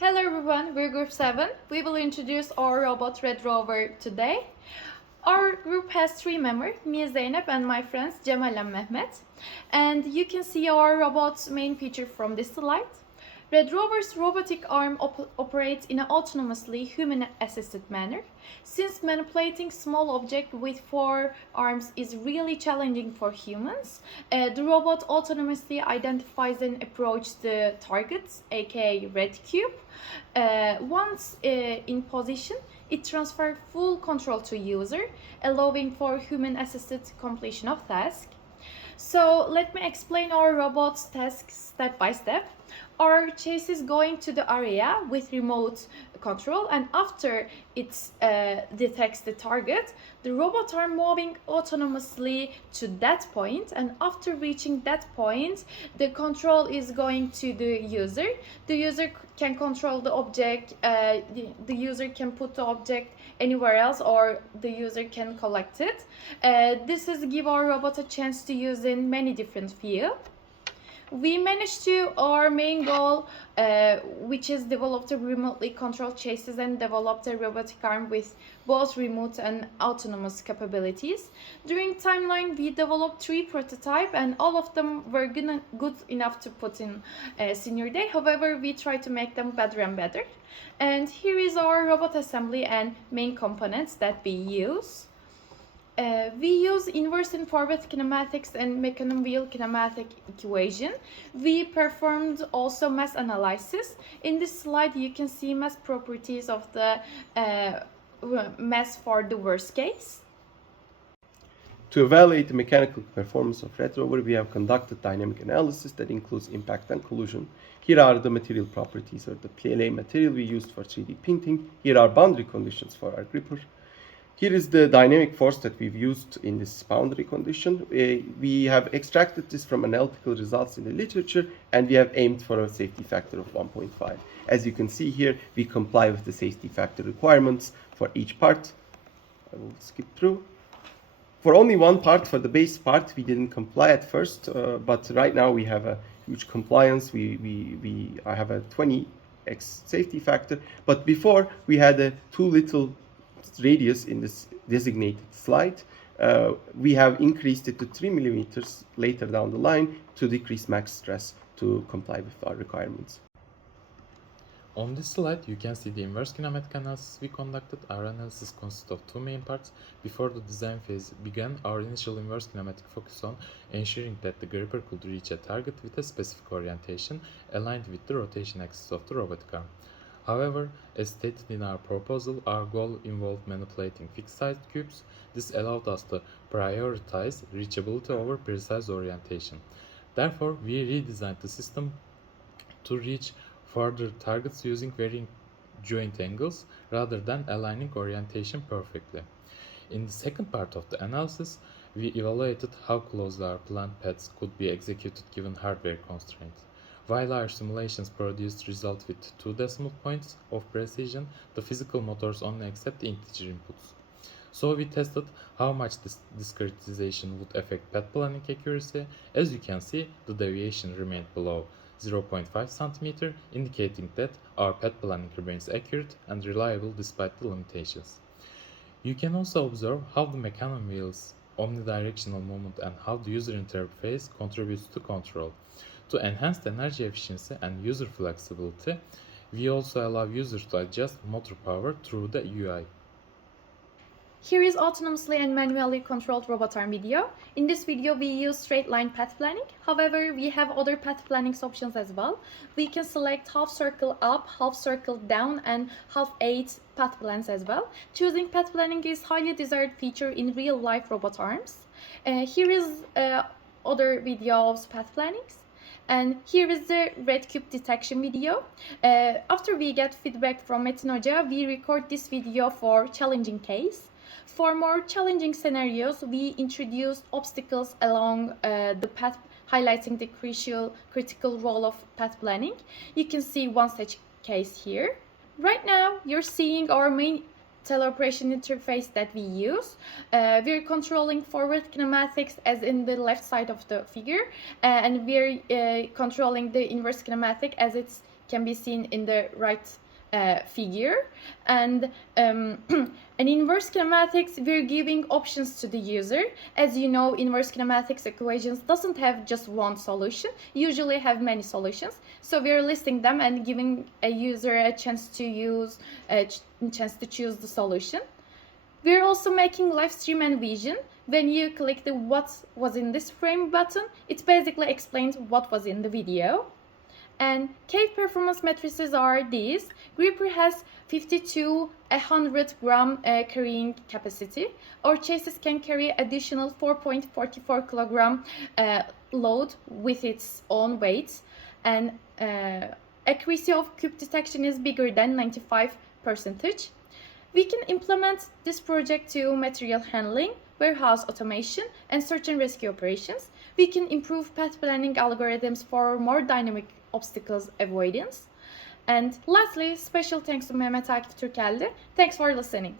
Hello everyone, we're Group 7. We will introduce our robot Red Rover today. Our group has 3 members, me, Zeynep, and my friends Cemal and Mehmet. And you can see our robot's main feature from this slide. Red Rover's robotic arm operates in an autonomously human-assisted manner. Since manipulating small objects with 4 arms is really challenging for humans, the robot autonomously identifies and approaches the targets, aka red cube. Once in position, it transfers full control to user, allowing for human-assisted completion of tasks. So let me explain our robot's tasks step by step. Our chase is going to the area with remote control, and after it detects the target, the robot are moving autonomously to that point, and after reaching that point, the control is going to the user. The user can control the object, the user can put the object anywhere else, or the user can collect it. This is give our robot a chance to use in many different fields. We managed to our main goal, which is develop the remotely controlled chases and develop a robotic arm with both remote and autonomous capabilities. During timeline, we developed 3 prototypes, and all of them were good enough to put in senior day. However, we try to make them better and better. And here is our robot assembly and main components that we use. We use inverse and forward kinematics and Mecanum wheel kinematic equation. We performed also mass analysis. In this slide, you can see mass properties of the mass for the worst case. To evaluate the mechanical performance of Red Rover, we have conducted dynamic analysis that includes impact and collision. Here are the material properties or the PLA material we used for 3D printing. Here are boundary conditions for our gripper. Here is the dynamic force that we've used in this boundary condition. We have extracted this from analytical results in the literature, and we have aimed for a safety factor of 1.5. As you can see here, we comply with the safety factor requirements for each part. I will skip through. For only one part, for the base part, we didn't comply at first, but right now we have a huge compliance. I have a 20x safety factor, but before we had a too little radius in this designated slide. We have increased it to 3 millimeters later down the line to decrease max stress to comply with our requirements. On this slide, you can see the inverse kinematic analysis we conducted. Our analysis consists of 2 main parts. Before the design phase began, our initial inverse kinematic focused on ensuring that the gripper could reach a target with a specific orientation aligned with the rotation axis of the robotic arm. However, as stated in our proposal, our goal involved manipulating fixed-sized cubes. This allowed us to prioritize reachability over precise orientation. Therefore, we redesigned the system to reach further targets using varying joint angles rather than aligning orientation perfectly. In the second part of the analysis, we evaluated how closely our planned paths could be executed given hardware constraints. While our simulations produced results with 2 decimal points of precision, the physical motors only accept the integer inputs. So we tested how much this discretization would affect path planning accuracy. As you can see, the deviation remained below 0.5 cm, indicating that our path planning remains accurate and reliable despite the limitations. You can also observe how the Mecanum wheels omnidirectional movement and how the user interface contributes to control. To enhance the energy efficiency and user flexibility, we also allow users to adjust motor power through the UI. Here is autonomously and manually controlled robot arm video. In this video, we use straight line path planning. However, we have other path planning options as well. We can select half circle up, half circle down, and half 8 path plans as well. Choosing path planning is highly desired feature in real life robot arms. Here is other videos path plannings. And here is the red cube detection video. After we get feedback from Metin Hoca, we record this video for challenging case. For more challenging scenarios, we introduced obstacles along the path, highlighting the critical role of path planning. You can see one such case here. Right now, you're seeing our main teleoperation interface that we use. We're controlling forward kinematics as in the left side of the figure, and we're controlling the inverse kinematic as it's can be seen in the right figure. And in inverse kinematics, we're giving options to the user. As you know, inverse kinematics equations doesn't have just one solution, usually have many solutions. So we're listing them and giving a user a chance to choose the solution. We're also making live stream and vision. When you click the what was in this frame button, it basically explains what was in the video. And cave performance matrices are these. Gripper has 50 to 100 gram carrying capacity. Our chassis can carry additional 4.44 kilogram load with its own weight. And accuracy of cube detection is bigger than 95%. We can implement this project to material handling, warehouse automation, and search and rescue operations. We can improve path planning algorithms for more dynamic obstacles avoidance. And lastly, special thanks to Mehmet Akif Türkelli. Thanks for listening.